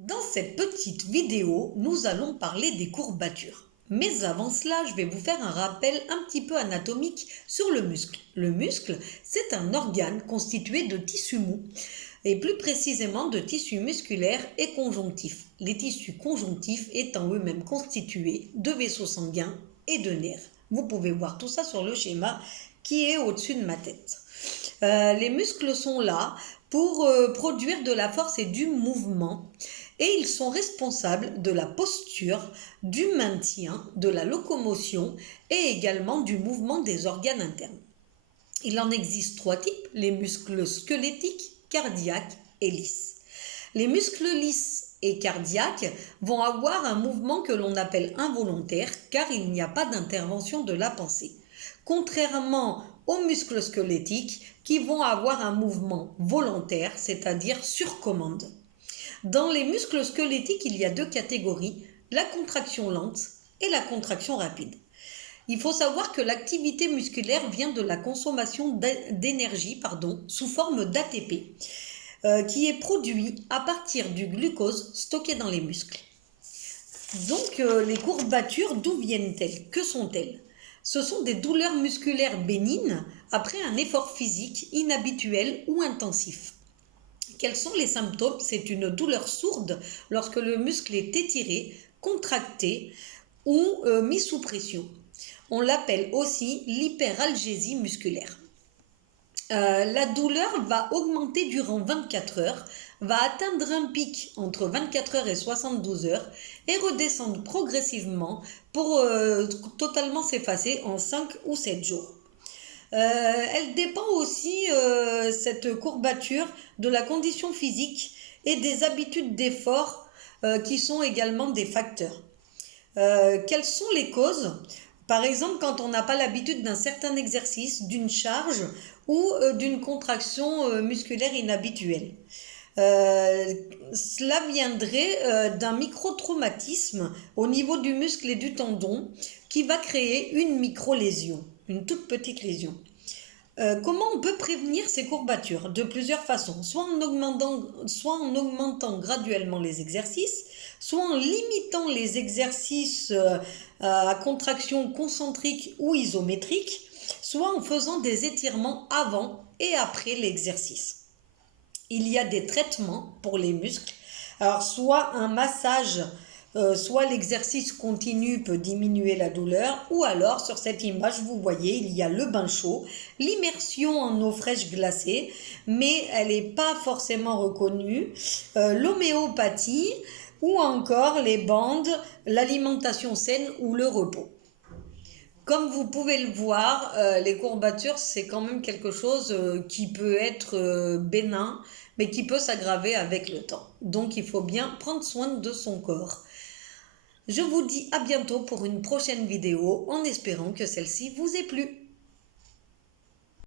Dans cette petite vidéo, nous allons parler des courbatures. Mais avant cela, je vais vous faire un rappel un petit peu anatomique sur le muscle. Le muscle, c'est un organe constitué de tissus mous, et plus précisément de tissus musculaires et conjonctifs. Les tissus conjonctifs étant eux-mêmes constitués de vaisseaux sanguins et de nerfs. Vous pouvez voir tout ça sur le schéma qui est au-dessus de ma tête. Les muscles sont là pour produire de la force et du mouvement et ils sont responsables de la posture, du maintien, de la locomotion et également du mouvement des organes internes. Il en existe trois types, les muscles squelettiques, cardiaques et lisses. Les muscles lisses et cardiaques vont avoir un mouvement que l'on appelle involontaire car il n'y a pas d'intervention de la pensée. Contrairement aux muscles squelettiques qui vont avoir un mouvement volontaire, c'est-à-dire sur commande. Dans les muscles squelettiques, il y a deux catégories, la contraction lente et la contraction rapide. Il faut savoir que l'activité musculaire vient de la consommation d'énergie sous forme d'ATP qui est produit à partir du glucose stocké dans les muscles. Donc les courbatures, d'où viennent-elles? Que sont-elles? Ce sont des douleurs musculaires bénignes après un effort physique inhabituel ou intensif. Quels sont les symptômes? C'est une douleur sourde lorsque le muscle est étiré, contracté ou mis sous pression. On l'appelle aussi l'hyperalgésie musculaire. La douleur va augmenter durant 24 heures, va atteindre un pic entre 24 heures et 72 heures et redescendre progressivement pour totalement s'effacer en 5 ou 7 jours. Elle dépend aussi, cette courbature, de la condition physique et des habitudes d'effort qui sont également des facteurs. Quelles sont les causes? Par exemple, quand on n'a pas l'habitude d'un certain exercice, d'une charge ou d'une contraction musculaire inhabituelle. Cela viendrait d'un microtraumatisme au niveau du muscle et du tendon qui va créer une microlésion, une toute petite lésion. Comment on peut prévenir ces courbatures? De plusieurs façons, soit en augmentant graduellement les exercices, soit en limitant les exercices à contraction concentrique ou isométrique, soit en faisant des étirements avant et après l'exercice. Il y a des traitements pour les muscles, alors soit un massage, soit l'exercice continu peut diminuer la douleur, ou alors sur cette image vous voyez il y a le bain chaud, l'immersion en eau fraîche glacée, mais elle n'est pas forcément reconnue, l'homéopathie ou encore les bandes, l'alimentation saine ou le repos. Comme vous pouvez le voir, les courbatures, c'est quand même quelque chose qui peut être bénin, mais qui peut s'aggraver avec le temps. Donc il faut bien prendre soin de son corps. Je vous dis à bientôt pour une prochaine vidéo, en espérant que celle-ci vous ait plu.